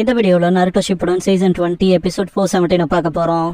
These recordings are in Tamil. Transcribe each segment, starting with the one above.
இந்த வீடியோல நருட்டோ ஷிப்புடன் சீசன் 20 எபிசோட் 417 பார்க்க போறோம்.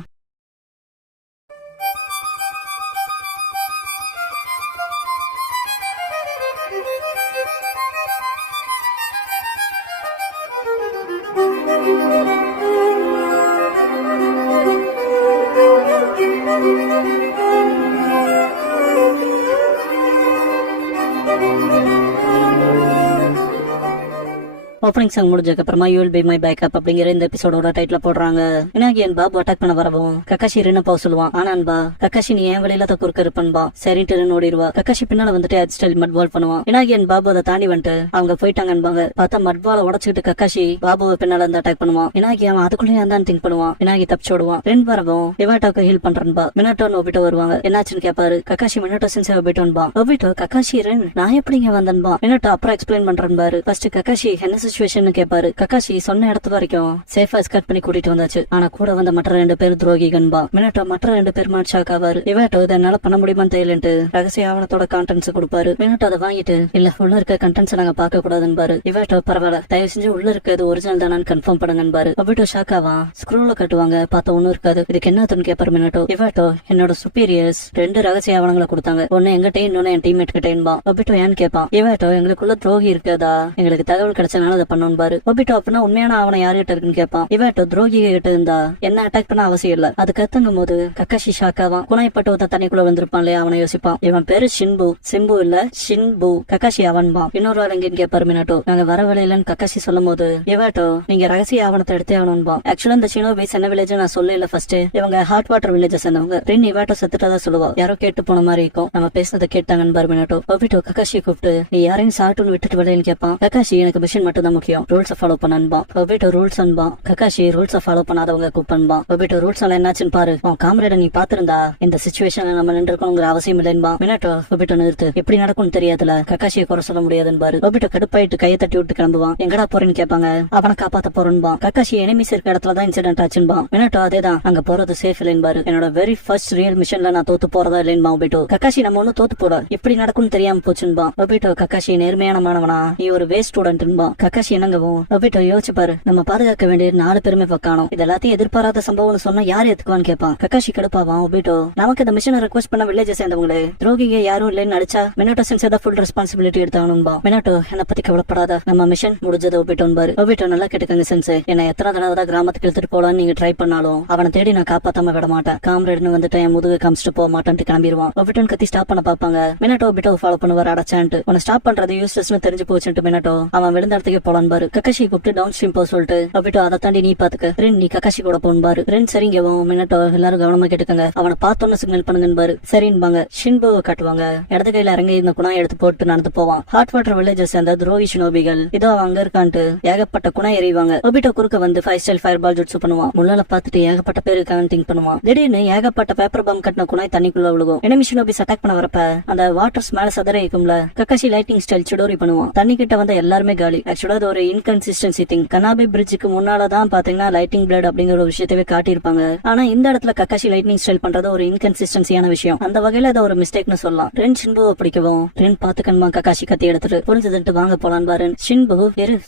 ஓப்பனிங் சாங் முடிஞ்சதுக்கு அப்புறமா you will be my backup அப்படிங்கிற இந்த எபிசோடோட டைட்டில் போடுறாங்க. எனக்கு என் பாபு அட்டாக் பண்ண வரவும் கக்காஷி ரின்னு போக சொல்லுவான். ஆனான்பா கக்காஷி நீ ஏன் வழியில குறுக்க இருப்பன்பா சரின்ட்டு ரின்னு ஓடிடுவா. கக்காஷி பின்னால வந்துட்டு ஹேர் ஸ்டைல் மட் பால் பண்ணுவான். எனக்கு என் பாபு அதை தாண்டி வந்துட்டு அவங்க போயிட்டாங்கன்பாங்க. பார்த்தா மட் பாலை உடச்சுக்கிட்டு கக்காஷி பாபுவை பின்னால இருந்து அட்டாக் பண்ணுவான். வினாகி அவன் அதுக்குள்ளேயே இருந்தான்னு திங்க் பண்ணுவான். வினாகி தப்பிச்சு விடுவான். ரெண்டு வரவும் மினாட்டோக்கு ஹீல் பண்றன்பா. மினாட்டோ நோபிட்டோ வருவாங்க. என்னாச்சுன்னு கேட்பாரு. கக்காஷி மினாட்டோ சென்சே ஒபிட்டோன்பா. ஒபிட்டோ கக்காஷி ரின் நான் எப்படிங்க வந்தன்பா. மினாட்டோ அப்புறம் எக்ஸ்பிளைன் பண்றேன்பாரு. ஃபர்ஸ்ட் கக்காஷி என்ன சிச்சுவேஷன் கேட்பாரு. கக்காஷி சொன்ன இடத்து வரைக்கும் சேஃபா எஸ்கார்ட் பண்ணி கூட்டிட்டு வந்தாச்சு. ஆனா கூட வந்த மற்ற 2 பேர் துரோகிகன்பா. மினாட்டோ மற்ற 2 பேர் ஷாக் ஆவாரு. இவாட்டோ இதை என்னால பண்ண முடியுமான்னு தெரியலன்ட்டு ரகசிய ஆவணத்தோட கண்டென்ட்ஸ் கொடுப்பாரு. மினாட்டோ அதை வாங்கிட்டு இல்ல உள்ள இருக்க கண்டென்ட்ஸ் நாங்க பார்க்க கூடாதுன்னு. இவாட்டோ பரவாயில்ல தயவு செஞ்சு உள்ள இருக்கிறது ஒரிஜினல் தானான்னு கன்ஃபார்ம் பண்ணுங்கன்னு. ஒபிட்டோ ஷாக் ஆவா. ஸ்க்ரூல கட்டுவாங்க பார்த்தா ஒண்ணும் இருக்காது. இதுக்கு என்னத்துன்னு கேட்பாரு மினாட்டோ. இவாட்டோ என்னோட சுப்பீரியர்ஸ் 2 ரகசிய ஆவணங்களை கொடுத்தாங்க. ஒன்னு எங்கிட்ட இன்னொன்னு என் டீம்மேட் கிட்டேன்பா. ஒபிட்டோ ஏன்னு கேட்பான். இவாட்டோ எங்களுக்குள்ள துரோகி இருக்காதா எங்களுக்கு தகவல் கிடைச்சனால அதை பண்ணணும். ஒபிட்டோ அப்படின்னா உண்மையான அவனை யார்கிட்ட இருக்குன்னு கேட்பான். இவாட்டோ துரோகி கிட்ட இருந்தா என்ன அட்டாக் பண்ண அவசியம் இல்ல. அது கத்துங்கும் போது கக்காஷி ஷாக்காவான். குணாய்பட்டு ஒருத்த தண்ணிக்குள்ள வந்திருப்பான் இல்லையா அவனை யோசிப்பான். இவன் பேரு ஷின்பு. சிம்பு இல்ல ஷின்பு. கக்காஷி அவன்பா. இன்னொரு ஆள் எங்கன்னு கேட்பாரு மினாட்டோ. நாங்க வர வழியிலன்னு கக்காஷி சொல்லும் போது இவாட்டோ நீங்க ரகசிய ஆவணத்தை எடுத்தே ஆகணும்பா. ஆக்சுவலா இந்த ஷினோபி என்ன வில்லேஜ் நான் சொல்லல. ஃபர்ஸ்ட் இவங்க ஹாட் வாட்டர் வில்லேஜ் சேர்ந்தவங்க. ரெண்டு இவாட்டோ செத்துட்டதா சொல்லுவா. யாரோ கேட்டு போன மாதிரி இருக்கும். நம்ம பேசுனதை கேட்டாங்கன்னு பாரு மினாட்டோ. ஒபிட்டோ கக்காஷி கூப்பிட்டு நீ யாரையும் சாட்டுன்னு விட்டுட்டு விளையான்னு கேட்பான். கக்காஷி எனக்கு மிஷன் மட்டும் தான் முக்கியம் ரூல்ஸ் ஃபாலோ பண்ணன்பா. ஒபிட்டோ ரூல்ஸ் அன்பா. கக்காஷி ரூல்ஸ் ஃபாலோ பண்ணாதவங்க கூப்பன்பா. ஒபிட்டோ ரூல்ஸ் எல்லாம் என்னாச்சுன்னு பாரு. உன் காம்ரேட நீ பாத்திருந்தா இந்த சிச்சுவேஷன் நம்ம நின்று இருக்கணுங்கிற அவசியம் இல்லைன்பா. மினாட்டோ ஒபிட்டோ நிறுத்து எப்படி நடக்கும்னு தெரியாதுல கக்காஷியை குறை சொல்ல முடியாதுன்னு பாரு. ஒபிட்டோ கடுப்பாயிட்டு கையை தட்டி விட்டு கிளம்புவான். எங்கடா போறேன்னு கேட்பாங்க. அவனை காப்பாத்த போறன்பா. கக்காஷி எனிமிஸ் இருக்க இடத்துலதான் இன்சிடென்ட் ஆச்சுன்பா. மினாட்டோ அதேதான் அங்க போறது சேஃப் இல்லைன்னு. என்னோட வெரி ஃபர்ஸ்ட் ரியல் மிஷன்ல நான் தோத்து போறதா இல்லைன்பா. ஒபிட்டோ கக்காஷி நம்ம ஒன்னும் தோத்து போட எப்படி நடக்கும்னு தெரியாம போச்சுன்பா. ஒபிட்டோ கக்காஷி நேர்மையான மாணவனா நீ ஒரு வேஸ்ட் ஸ்டூடெண்ட்ன்பா. கக்காஷி என்னங்கவும் ஒபிட்டோ யோசிச்சு பாரு நம்ம பாதுகாக்க வேண்டிய 4 பேருமே பக்கானோம். இது எல்லாத்தையும் எதிர்பாராத சம்பவம்னு சொன்னா யார் ஏத்துக்குவான்னு கேட்பான். கக்காஷி கடுப்பாவான். ஒபிட்டோ நமக்கு இந்த மிஷனை ரெக்வஸ்ட் பண்ண வில்லேஜ் சேர்ந்தவங்களே துரோகிங்க யாரும் இல்லைன்னு அடிச்சா மினாட்டோ சென்சே தான் ஃபுல் ரெஸ்பான்சிபிலிட்டி எடுத்தாகணும்பா. மினாட்டோ என்ன பத்தி கவலைப்படாத நம்ம மிஷன் முடிஞ்சது ஒபிட்டோன்பாரு. ஒபிட்டோ நல்லா கேட்டுக்கங்க சென்சே. என்ன எத்தனை தடவை தான் கிராமத்துக்கு எடுத்துட்டு போலான்னு நீங்க ட்ரை பண்ணாலும் அவனை தேடி நான் காப்பாத்தாம விட மாட்டேன். காம்ரேட்னு வந்துட்டு என் முதுகு காமிச்சிட்டு போக மாட்டேன்ட்டு கிளம்பிடுவான். ஒபிட்டோன் கத்தி ஸ்டாப் பண்ண பாப்பாங்க. மினாட்டோ ஒபிட்டோ ஃபாலோ பண்ணுவார். அடைச்சான்ட்டு உன்னை ஸ்டாப் பண்றது யூஸ்லெஸ்னு தெரிஞ்சு போச்சுட்டு மினாட்டோ அவன் விழுந்த இடத்துக்கு போலான்னு பாரு. கக்காஷி கூப்பிட்டு டவுன் ஸ்ட்ரீம் போக சொல்லிட்டு ஒபிட்டோ அதை தாண்டி நீ பாத்துக்க ரென் நீ கக்காஷி கூட போன்பாரு. ரென் சரிங்கவும் மினாட்டோ எல்லாரும் கவனமா கேட்டுக்கங்க. அவனை பார்த்தோன்னு சிக்னல் பண்ணுங்கன்னு சரின்பாங்க. ஷின்புவை காட்டுவாங்க. இடது கையில இறங்கி இந்த குணாய் எடுத்து போட்டு நடந்து போவான். ஹாட் வாட்டர் வில்லேஜஸ் சேர்ந்த துரோகி ஷினோபிகள் இதோ அங்க இருக்கான்ட்டு ஏகப்பட்ட குணாய் எறிவாங்க. ஒபிட்டோ குறுக்க வந்து 5 ஸ்டைல் ஃபயர் பால் ஜுட்சு பண்ணுவான். முன்னால பாத்துட்டு ஏகப்பட்ட பேர் இருக்காங்கன்னு திங்க் பண்ணுவான். திடீர்னு ஏகப்பட்ட பேப்பர் பாம் கட்டின குணாய் தண்ணிக்குள்ள விழுகும். எனிமி ஷினோபிஸ் அட்டாக் பண்ண வரப்ப அந்த வாட்டர்ஸ் மேல சதற இருக்கும்ல கக்காஷி லைட்டிங் ஸ்டைல் சுடோரி பண்ணுவான். தண்ணி கிட்ட வந்த எல்லாருமே காலி. ஆக்சுவலா அது ஒரு இன்கன்சிஸ்டன்சி திங். கனாபி பிரிட்ஜுக்கு முன்னாலதான் பாத்தீங்கன்னா லைட்டிங் பிளேட் அப்படிங்கிற ஒரு விஷயத்தவே காட்டியிருப்பாங்க. ஆனா இந்த இடத்துல கக்காஷி லைட்னிங் ஸ்டைல் பண்றது ஒரு இன்கன்சிஸ்டன்சியான விஷயம். அந்த வகையில அதை ஒரு மிஸ்டேக்னு சொல்லலாம். ரென் ஷின்புவை பிடிக்கவும் ரென் பாத்துக்கணுமா கக்காஷி கத்தி எடுத்துட்டு புரிஞ்சுட்டு வாங்க போலான்னு பாரு. ஷின்பு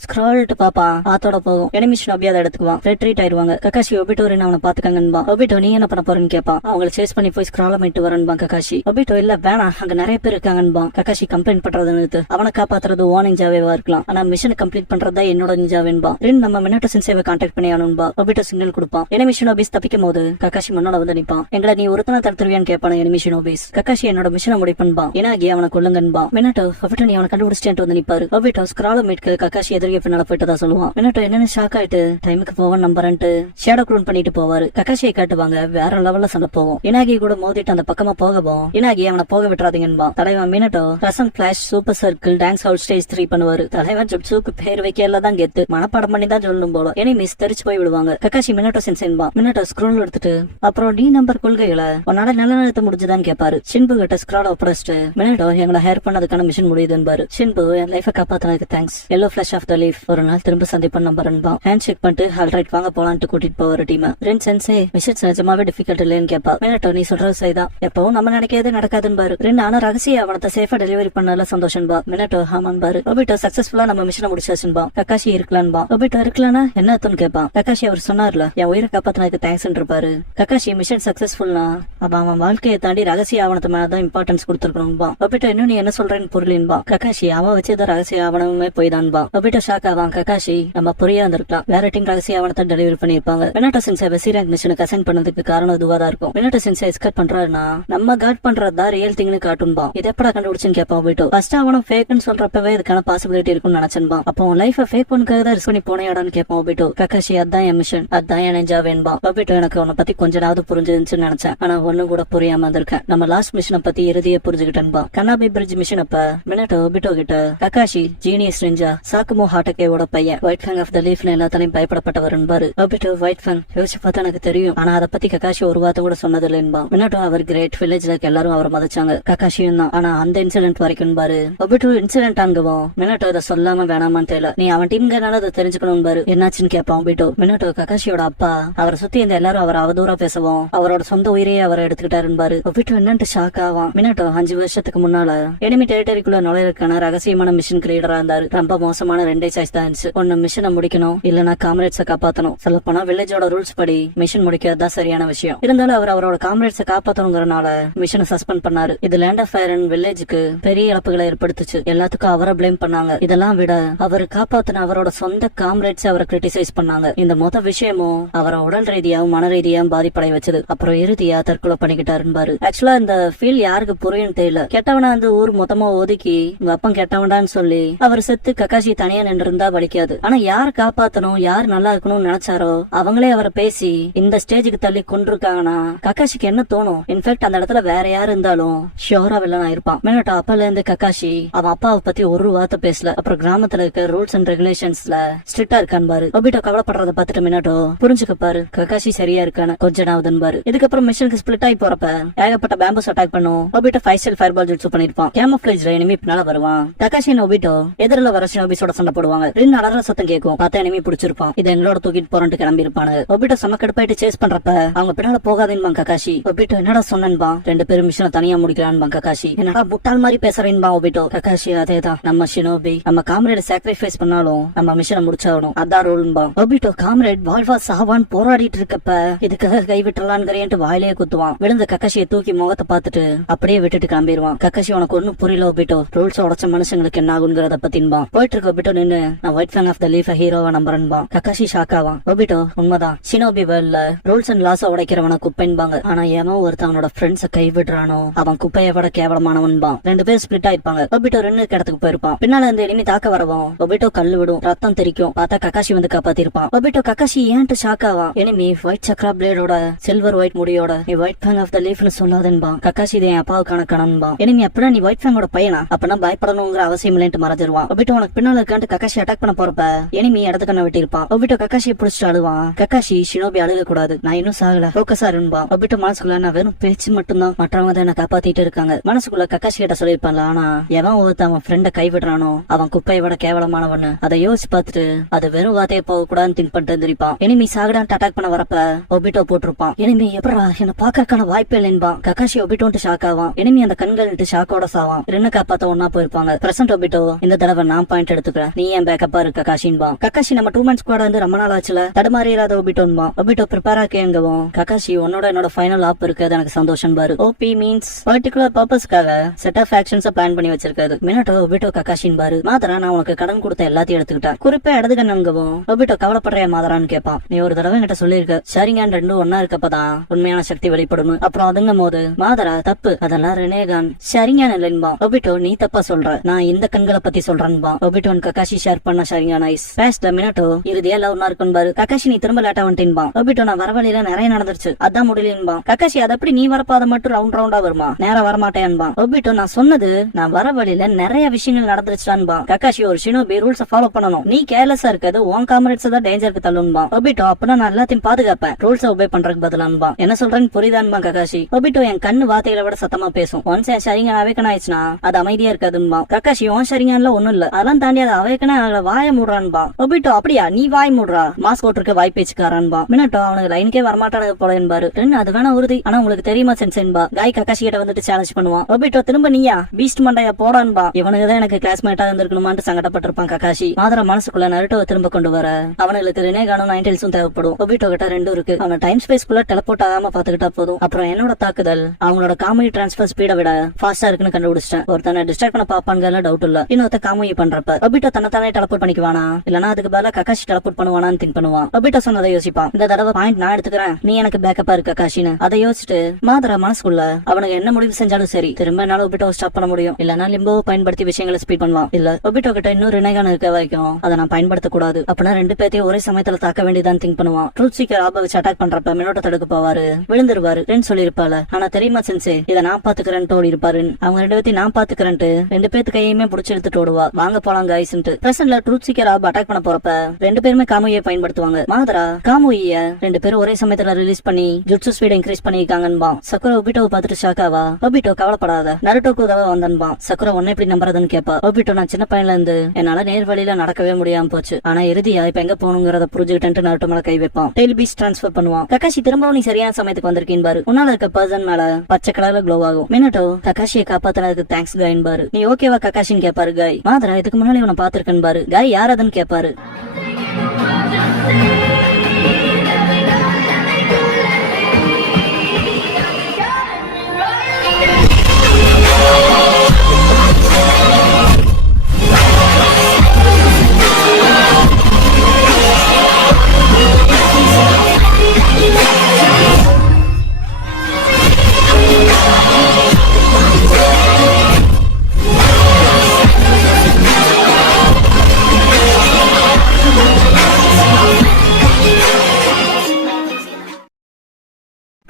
ஸ்க்ரால்ட்டு பாப்பா ஆத்தோட போகும். எனிமி ஷினோபி அதை எடுத்துக்குவான். ரெட்ரீட் ஆயிருவாங்க. கக்காஷி ஒபிட்டோ ரென் அவனை பாத்துக்கங்கன்பா. ஒபிட்டோ நீ என்ன பண்ண போறேன்னு கேட்பான். அவங்களை சேஸ் பண்ணி போய் ஸ்க்ரால மீட்டு வரன்பா கக்காஷி. ஒபிட்டோ இல்ல வேணா அங்க நிறைய பேர் இருக்காங்கன்பா. கக்காஷி கம்ப்ளைண்ட் பண்றது நிறுத்து. அவனை காப்பாத்துறது ஓ நிஞ்சாவேவா இருக்கலாம். ஆனா மிஷன் கம்ப்ளீட் பண்றதா என்னோட நிஞ்சாவேன்பா. ரென் நம்ம மினாட்டோ சென்சேவை கான்டாக்ட் பண்ணி ஆனும்பா. ஒபிட்டோ சிக்னல் கொடுப்பான். எனிமி ஷினோபிஸ் தப்பிக்கும் போது கக்காஷி முன்னால வந்து நிப்பான். எங்களை நீ ஒருத்தனை தடுத்துருவியான்னு கேட்பான எனிமி ஷினோபிஸ். கக்காஷி என்னோட மிஷனை முடிப்பன்பா. ஏனாகி அவனை கொல்லுங்கன்பா. மினாட்டோ ஒபிட்டோ நீ அவனை கண்டுபிடிச்சிட்டு வந்து நிப்பாரு. ஒபிட்டோ ஸ்க்ரால மீட்க கக்காஷி எதிரிக பின்னால போயிட்டதா சொல்லுவான். மினாட்டோ என்னன்னு ஷாக் ஆயிட்டு டைமுக்கு போவான் நம்பரன்ட்டு ஷேடோ க்ளோன் பண்ணிட்டு போவாரு. கக்காஷியை காட்டுவாங்க. வேற லெவல்ல சண்டை போவோம். ஏனாகி கூட மோதிட்டு அந்த பக்கமா போகவும் ஏனாகி அவனை போக விட்டுறாதீங்கன்பா. தலைவன் மினாட்டோ ரசன் flash super circle dance out stage 3 பண்ணுவாரு. தலைவன் ஜுட்சுக்கு பேர் வைக்கல தான் கெத்து. மனப்பாடம் பண்ணி தான் சொல்லணும் போல. எனிமிஸ் தெரிச்சு போய் விடுவாங்க. கக்காஷி மினாட்டோ சென்சேன்பா. மினாட்டோ ஸ்க்ரோல் எடுத்துட்டு அப்புறம் டி நம்பர் கொள்கைகளை உன்னால நிலநிறுத்த முடிஞ்சுதான் கேட்பாரு. ஷின்பு கிட்ட ஸ்க்ரால ஒப்படைச்சிட்டு மினாட்டோ எங்களை ஹேர் பண்ணதுக்கான மிஷன் முடியுதுன்னு. ஷின்பு என் லைஃபை காப்பாத்தினதுக்கு thanks. Yellow flash of the leaf ஒரு நாள் திரும்ப சந்திப்பன் நம்பர்ன்பா. ஹேண்ட் ஷேக் பண்ணிட்டு ஆல்ரைட் வாங்க போலான்ட்டு கூட்டிட்டு போவாரு டீம். ரென் சென்சே மிஷன்ஸ் நிஜமாவே டிஃபிகல்ட் இல்லைன்னு கேட்பா. மினாட்டோ நீ சொல்றது சரிதான். எப்பவும் நம்ம நினைக்கிறது நடக்காதுன்னு பாரு. ரென் ஆனா ரகசிய அவனத்தை சேஃபா டெலிவரி பண்ணல சந்தோஷம் பா. மினாட்டோ ஆமான் பாரு. ஒபிட்டோ சக்சஸ்ஃபுல்லா நம்ம மிஷனை முடிச்சு முடிச்சாச்சுன்பா. கக்காஷி இருக்கலான்பா. ஒபிட்டோ இருக்கலானா என்ன அர்த்தம்னு கேட்பான். கக்காஷி அவர் சொன்னார்ல என் உயிரை காப்பாத்தினதுக்கு தேங்க்ஸ் இருப்பாரு. கக்காஷி மிஷன் சக்சஸ்ஃபுல்னா அவன் வாழ்க்கையை தாண்டி ரகசிய ஆவணத்து மேலதான் இம்பார்ட்டன்ஸ் கொடுத்துருக்கணும்பா. ஒபிட்டோ இன்னும் நீ என்ன சொல்றேன்னு புரியலின்பா. கக்காஷி அவன் வச்சது ரகசிய ஆவணமே போய் தான்பா. ஒபிட்டோ ஷாக் ஆவான். கக்காஷி நம்ம புரியா இருந்திருக்கலாம், வேற டீம் ரகசிய ஆவணத்தை டெலிவரி பண்ணிருப்பாங்க. மினாட்டோ சென்சை வெசி ரேங்க் மிஷனுக்கு அசைன் பண்ணதுக்கு காரணம் இதுவாதான் இருக்கும். மினாட்டோ சென்சை எஸ்கர்ட் பண்றாருன்னா நம்ம காட் பண்றதா ரியல் திங்னு காட்டும்பா. இதை எப்படா கண்டுபிடிச்சுன்னு கேட்பான் ஒபிட்டோ. ஃபர்ஸ்ட் அவனும் ஃபேக்னு சொல்றப்பவே இதுக்கான பாசிபிலிட்டி இருக்கும்னு நினைச்சன்பா. அப்போ லைஃபை ஃபேக் பண்ணக்காக தான் ரிஸ்க் பண்ணி போனையாடான்னு கேட்பான் ஒபிட்டோ. கக்காஷி அதான் என் மிஷன், அதான் என் நெஞ்சா வேண்பா. ஒபிட்டோ எனக்கு உன்னை பத்தி கொஞ்ச நாவது புரிஞ்சிருந்துச்சுன்னு நினைச்சேன், ஆனா ஒண்ணு கூட புரியாம இருந்திருக்கேன். நம்ம லாஸ்ட் மிஷனை பத்தி இறுதியை புரிஞ்சுக்கிட்டேன்பா. கனாபி பிரிட்ஜ் மிஷன் அப்ப மினாட்டோ ஒபிட்டோ கிட்ட கக்காஷி ஜீனியஸ் நிஞ்சா சாக்குமோ ஹாட்டகேவோட பையன் ஒயிட் ஃபேங் ஆஃப் த லீஃப்ல எல்லாத்தையும் பயப்படப்பட்டவருன்பாரு. ஒபிட்டோ ஒயிட் ஃபேங் யோசிச்சு பார்த்தா எனக்கு தெரியும், ஆனா அதை பத்தி கக்காஷி ஒரு வார்த்தை கூட சொன்னது இல்லைன்பா. மினாட்டோ அவர் கிரேட், வில்லேஜ்ல எல்லாரும் அவரை மதிச்சாங்க, கக்காஷியும் தான். ஆனா அந்த இன்சிடென்ட் வரைக்கும் பாரு. ஒபிட்டோ இன்சிடென்ட் ஆங்கவும் மினாட்டோ இதை சொல்லாம வேணாமான்னு தெரியல, நீ அவன் டீம்கனால அதை தெரிஞ்சுக்கணும் பாரு. என்னாச்சுன்னு கேட்பான் ஒபிட்டோ. மினாட்டோ கக்காஷியோட அப்பா அவரை சுத்தி இந்த எல்லாரும் அவரை அவதூறா பேசவும் அவரோட சொந்த உயிரையே அவரை எடுத்துக்கிட்டாருன்னு. ஒபிட்டோ என்னன்ட்டு ஷாக் ஆவான். மினாட்டோ 5 வருஷத்துக்கு முன்னால எனிமி டெரிட்டரிக்குள்ள நுழையிறதுக்கான ரகசியமான மிஷன் கிரியேட்டரா இருந்தாரு. ரொம்ப மோசமான 2 சாய்ஸ் தான் இருந்துச்சு. ஒன்னு மிஷனை முடிக்கணும், இல்லனா காம்ரேட்ஸை காப்பாத்தணும். சொல்ல போனா வில்லேஜோட ரூல்ஸ் படி மிஷன் முடிக்கிறதா சரியான விஷயம். இருந்தாலும் அவர் அவரோட காம்ரேட்ஸை காப்பாத்தணுங்கிறனால மிஷனை சஸ்பெண்ட் பண்ணாரு. இது லேண்ட் ஆஃப் ஃபயர் அண்ட் வில்லேஜுக்கு பெரிய இழப்புகளை ஏற்படுத்துச்சு. எல்லாத்துக்கும் அவரை பிளேம் பண்ணாங்க. இதெல்லாம் விட அவர் காப்பாத்தின அவரோட சொந்த காம்ரேட்ஸ் அவரை கிரிட்டிசைஸ் பண்ணாங்க. இந்த மொத்த விஷயமும் அவரை உடல் ரீதியாவும் மன ரீதியாவும் பாதிப்படை வச்சது. அப்புறம் இறுதியா தற்கொலை பண்ணிக்கிட்டாருன்னு. ஆக்சுவலா இந்த ஃபீல் யாருக்கு புரியும் தெரியல. கெட்டவனா அந்த ஊர் மொத்தமா ஒதுக்கி வெப்பம் கெட்டவனான்னு சொல்லி அவர் செத்து கக்காஷி தனியா நின்று இருந்தா வலிக்காது. ஆனா யார் காப்பாத்தணும், யார் நல்லா இருக்கணும்னு நினைச்சாரோ அவங்களே அவரை பேசி இந்த ஸ்டேஜுக்கு தள்ளி கொண்டிருக்காங்கன்னா கக்காஷிக்கு என்ன தோணும்? இன்ஃபேக்ட் அந்த இடத்துல வேற யாரு இருந்தாலும் ஷியோரா வில்லனா இருப்பான். மினாட்டோ அப்பல இருந்து கக்காஷி அவன் அப்பாவை பத்தி ஒரு வார்த்தை பேசல. அப்புறம் கிராமத்துல இருக்க ரூல்ஸ் அண்ட் ரெகுலேஷன்ஸ்ல ஸ்ட்ரிக்டா இருக்கான்னு பாரு. ஒபிட்டோ கவலைப்படுறத பார்த்துட்டு மினாட்டோ புரிஞ்சுக்க பாரு கக்காஷி சரியா இருக்கான கொஞ்ச நாவதுன்னு பாரு. இதுக்கப்புறம் மிஷனுக்கு ஸ்பிளிட் ஆகி போறப்ப ஏகப்பட்ட பேம்பஸ் அட்டாக் பண்ணும். Obito 5 style fire ball jutsu பண்ணிருப்பான். கேமோஃப்ளேஜ்ல எனிமி பின்னால வருவான். கக்காஷி ஒபிட்டோ எதிரில வர ஷினோபிஸோட சண்டை போடுவாங்க. ரெண்டு அலற சத்தம் கேட்கும். பார்த்தா எனிமி பிடிச்சிருப்பான். இதை எங்களோட தூக்கிட்டு போறேன்ட்டு கிளம்பி இருப்பானு. ஒபிட்டோ சமக்கடுப்பாயிட்டு சேஸ் பண்றப்ப அவங்க பின்னால போகாதேன்பா கக்காஷி. ஒபிட்டோ என்னடா சொன்னன்பா, 2 பேரும் மிஷனை தனியா முடிக்கிறான்பா கக்காஷி. என்னடா முட்டாள் மாதிரி பேசுறேன்பா ஒபிட்டோ. கக்காஷி அதேதான், நம்ம ஷினோபி நம்ம காம்ரேட் சாக்ரிஃபைஸ் பண்ணாலும் நம்ம மிஷனை முடிச்சாகணும், அதான் ரூல்பா. ஒபிட்டோ காம்ரேட் வாழ்வா சாவான் போராடிட்டு இருக்கப்ப இதுக்காக கைவிட்டலான்னு வாயிலே குத்துவான். விழுந்த கக்காஷியை தூக்கி முகத்தை பார்த்துட்டு அப்படியே விட்டுட்டு கிளம்பிடுவான். கக்காஷி உனக்கு ஒன்னும் புரியல ஒபிட்டோ, ரூல்ஸ் உடைச்ச மனுஷங்களுக்கு என்ன ஆகுங்கிறத பத்தின்பா. போயிட்டு இருக்க ஒபிட்டோ நின்னு நான் white fang of the leaf ஹீரோவா நம்புறேன்பா. கக்காஷி ஷாக் ஆவான். ஒபிட்டோ உண்மைதான், ஷினோபி வேர்ல்ட்ல ரூல்ஸ் அண்ட் லாஸ உடைக்கிறவன குப்பைன்பாங்க. ஆனா எவன் ஒருத்தவனோட ஃப்ரெண்ட்ஸ கைவிடுறானோ அவன் குப்பையை விட கேவலமானவன்பா. 2 பேர் ஸ்பிளிட் ஆயிருப்பாங்க. ஒபிட்டோ 2 இடத்துக்கு போயிருப்பான். பின்னால இந்த எனிமி தாக்க வரவும் ஒபிட்டோ கல்லு விடும், ரத்தம் தெரிக்கும். பார்த்தா கக்காஷி வந்து காப்பாத்திருப்பான். ஒபிட்டோ கக்காஷி ஏன்ட்டு ஷாக் ஆவான். எனிமி ஒயிட் சக்ரா பிளேடோட சில்வர் ஒயிட் முடியோட நீ ஒயிட் ஃபேங் ஆஃப் த லீஃப்னு சொல்லாதேன்பா. கக்காஷி இதை என் அப்பாவுக்கான கணன்பா. எனிமி அப்படின்னா நீ ஒயிட் ஃபேங்கோட பையனா, அப்பனா பயப்படணுங்கிற அவசியம் இல்லைன்ட்டு மறைஞ்சிருவான். ஒபிட்டோ உனக்கு பின்னால இருக்கான்ட்டு கக்காஷி அட்டாக் பண்ண போறப்ப எனிமி இடத்துக்கு விட்டு இருப்பான். ஒபிட்டோ கக்காஷியை பிடிச்சிட்டு அழுவான். கக்காஷி ஷினோபி அழுக கூடாது, நான் இன்னும் சாகல, ஃபோக்கஸா இருப்பா. ஒபிட்டோ மனசுக்குள்ள நான் வெறும் பேச்சு மட்டும்தான், மற்றவங்க தான் என்ன காப்பாத்திட்டு இருக்காங்க. மனசுக்குள்ள கக்காஷி கிட்ட சொல்லிருப்பான்ல, ஆனா எவன் ஒருத்த அவன் ஃப்ரெண்ட கைவிடுறானோ அவன் குப்பையை விட கேவலமானவன்னு அதை யோசிச்சு பார்த்துட்டு அது வெறும் வார்த்தையை போக கூடாதுன்னு திங்க் பண்ணிட்டு இருந்திருப்பான். எனிமி சாகடான்ட்டு அட்டாக் பண்ண வரப்ப ஒபிட்டோ போட்டிருப்பான். எனிமி எப்படா என்ன பாக்கறதுக்கான வாய்ப்பே இல்லைன்பா. கக்காஷி ஒபிட்டோன்ட்டு ஷாக் ஆவான். எனிமி அந்த கண்கள் ஷாக்கோட சாவான். 2 காப்பாத்த ஒன்னா போயிருப்பாங்க. பிரசன்ட் ஒபிட்டோ இந்த தடவை நான் பாயிண்ட் எடுத்துக்கிறேன், நீ ஏன் பேக்கப்பா இருக்க கக்காஷின்பா. கக்காஷி நம்ம 2 மந்த்ஸ் கூட வந்து ரொம்ப நாள் ஆச்சுல, தடுமாறி இல்லாத ஒபிட்டோன்பா. ஒபிட்டோ ப்ரிப்பேரா கேங்கவும் கக்காஷி உன்னோட என்னோட ஃபைனல் ஆப் இருக்குது எனக்கு சந்தோஷம் பாரு. ஓபி மீன்ஸ் பர்டிகுலர் பர்பஸ்க்காக செட் ஆஃப் ஆக்ஷன்ஸ் பிளான் பண்ணி வச்சிருக்காது. மினாட்டோ ஒபிட்டோ கக்காஷின் பாரு. மாதரா நான் உனக்கு கடன் கொடுத்த எல்லாத்தையும் எடுத்துக்கிட்டேன், குறிப்பா இடதுகண்ணங்கவும். ஒபிட்டோ கவலைப்படுறியா மாதரான்னு கேட்பான். நீ ஒரு தடவை என்கிட்ட சொல்லிருக்க சரிங்கான் 2 ஒன்னா இருக்கப்பதான் உண்மையான சக்தி வெளிப்படணும். அப்புறம் அதுங்கும் போது மாதரா தப்பு, அதெல்லாம் ரெனேகான் சரிங்கான் இல்லைன்பா. ஒபிட்டோ நீ தப்பா சொல்ற, நான் இந்த கண்களை பத்தி சொல்றேன்பா. ஒபிட்டோ கக்காஷி ஷேர் பண்ண சரிங்கான் ஐஸ் பேஸ்ட் மினாட்டோ இறுதியா லவ் இருக்கும் பாரு. கக்காஷி நீ திரும்ப லேட்டா வந்துட்டேன்பா. ஒபிட்டோ நான் வர வழியில நிறைய நடந்துருச்சு, அதான் முடியலன்பா. கக்காஷி அது அப்படி நீ வரப்பாத மட்டும் ரவுண்டா வருமா, நேரா வரமாட்டேன்பா. ஒபிட்டோ நான் சொன்னது நான் வர வழியில நிறைய விஷயங்கள் நடந்துருச்சான்பா. கக்காஷி ஒரு ஷினோபி ரூல்ஸ் ஃபாலோ பண்ணணும், நீ கேர்லெஸ்ஸா இருக்கிறது உன் காமரேட்ஸ் தான் டேஞ்சருக்கு தள்ளுன்பா. ஒபிட்டோ அப்பனா நான் எல்லாத்தையும் பாதுகாப்பேன், ரூல்ஸ் ஒபே பண்றதுக்கு பதிலான்பா. என்ன சொல்றேன்னு புரியுதான்பா கக்காஷி. ஒபிட்டோ என் கண்ணு வார்த்தைகளை விட சத்தமா பேசும். ஒன்ஸ் என் சரிங்க அவேக்கன் ஆயிடுச்சுன்னா அது அமைதியா இருக்காதுன்பா. கக்காஷி உன் சரிங்கல ஒண்ணும் இல்ல, அதெல்லாம் தாண்டி அது அவேக்கனா வாய மூடுறான்பா. ஒபிட்டோ அப்படியா நீ வாய் மூடுறா, மாஸ்க் போட்டிருக்க வாய் பேச்சுக்காரான்பா. மினாட்டோ அவனுக்கு லைனுக்கே வரமாட்டானது போல என்பாரு. அது வேணா உறுதி, ஆனா உங்களுக்கு தெரியுமா சென்சென்பா. காய் கக்காஷி கிட்ட வந்துட்டு சேலஞ்ச் பண்ணுவான். ஒபிட்டோ திரும்ப நீயா பீஸ்ட் மண்டையா போடான்பா. இவனுக்குதான் எனக்கு கிளாஸ்மேட்டா இருந்திருக்கணுமான்னு சங்கடப்பட்டிருப்பான். இருப்பான் கக்காஷி. மாதரா மனசுக்குள்ள நருட்டோவை திரும்ப கொண்டு வர அவனுக்கு ரினேகானும் நைன்டெல்ஸும் தேவைப்படும். ஒபிட்டோ கிட்ட ரெண்டும் இருக்கு. அவன் டைம் ஸ்பேஸ்க்குள்ள டெலபோர்ட் ஆகாம பாத்துக்கிட்டா போதும். அப்புறம் என்னோட தாக்குதல் அவங்களோட காமெடி டிரான்ஸ்பர் ஸ்பீட விட ஃபாஸ்டா இருக்குன்னு கண்டுபிடிச்சிட்டேன். ஒருத்தனை டிஸ்ட்ராக்ட் பண்ண பாப்பான்ல டவுட் இல்ல. இன்னொருத்த காமெடி பண்றப்ப ஒபிட்டோ தன்னைத்தானே டெலபோர்ட் பண்ணிக்குவானா இல்லனா அதுக்கு பதிலா கக்காஷி டெலபோர்ட் பண்ணுவானான்னு திங்க் பண்ணுவான். ஒபிட்டோ சொன்னதை யோசிப்பான். இந்த தடவை பாயிண்ட் நான் எடுத்துக்கிறேன், நீ எனக்கு பேக்கப்பா இருக்க கக்காஷின்னு. அதை யோசிச்சுட்டு மாதரா மனசுக்குள்ள அவனுக்கு என்ன முடிவு செஞ்சாலும் சரி திரும்ப என்னால ஒபிட்டோ ஸ்டாப் பண்ண முடியும். இல்லனா லிம்போவை பயன்படுத்தி விஷயங்களை ஸ்பீட் பண்ணுவான். இல்ல ஒபிட்டோ கிட்ட இன்னும் ரினேகான் இருக்க வரைக்கும் அதை நான் பயன்படுத்த கூடாது. அப்படின்னா ரெண்டு பேத்தையும் ஒரே சமயத்துல தாக்க வேண்டியதான் திங்க் பண்ணுவான். ட்ரூத் சீக்கர் ஆப வச்சு அட்டாக் பண்றப்ப மினோட்ட தடுக்க போவாரு, விழுந்துருவாரு. சொல்லிருப்பால ஆனா தெரியுமா சென்சே இதை நான் பாத்துக்கிறேன் ஓடி இருப்பாரு. அவங்க ரெண்டு பேத்தையும் நான் பாத்துக்கிறேன்ட்டு ரெண்டு பேத்து கையுமே புடிச்சு எடுத்துட்டு ஓடுவா. வாங்க போலாம் கைஸ். பிரசன்ட்ல ட்ரூத் சீக்கர் ஆப் அட்டாக் பண்ண போறப்ப ரெண்டு பேருமே காமுயை பயன்படுத்துவாங்க. மாதரா காமுய ரெண்டு பேரும் ஒரே சமயத்துல ரிலீஸ் பண்ணி ஜுட்சு ஸ்பீட் இன்க்ரீஸ் பண்ணிருக்காங்கன்பா. சக்குரா ஒபிட்டோவை பார்த்துட்டு ஷாக்காவா. ஒபிட்டோ கவலைப்படாத, நருட்டோக்கு உதவ வந்தன்பா. சக்குரா ஒன்ன எப்படி நம்புறதுன்னு கேப்பா. ஒபிட்டோ நான் சின்ன பையன்ல இருந்து என்னால நேர் வழியில நடக்கவே முடியாம போச்சு. ஆனா இறுதியா இப்ப எங்க போகணுங்கிறத புரிஞ்சுக்கிட்டு நருட்டோ மேல கை வைப்பான். டெய்ல் பீஸ் டிரான்ஸ்பர் பண்ணுவான். கக்காஷி திரும்பவும் நீ சரியான சமயத்துக்கு வந்திருக்கேன் பாரு. உன்னால இருக்க பர்சன் மேல பச்சை கலர்ல க்ளோ ஆகும். மினட்டோ கக்காஷியை காப்பாத்தினதுக்கு தேங்க்ஸ் காயின் பாரு. நீ ஓகேவா கக்காஷின்னு கேப்பாரு காய். மாதரா இதுக்கு முன்னாடி உன்னை பாத்திருக்கேன் பாரு. காய் யார் அதுன்னு கேப்பாரு.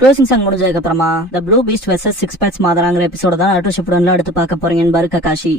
க்ளோசிங் சாங் முடிஞ்சதுக்கு அப்புறமா the blue beast versus six paths மாதராங்கிற எபிசோட தான் நருட்டோ ஷிப்புடன்ல அடுத்து பார்க்க போறீங்கன்னு பாரு கக்காஷி.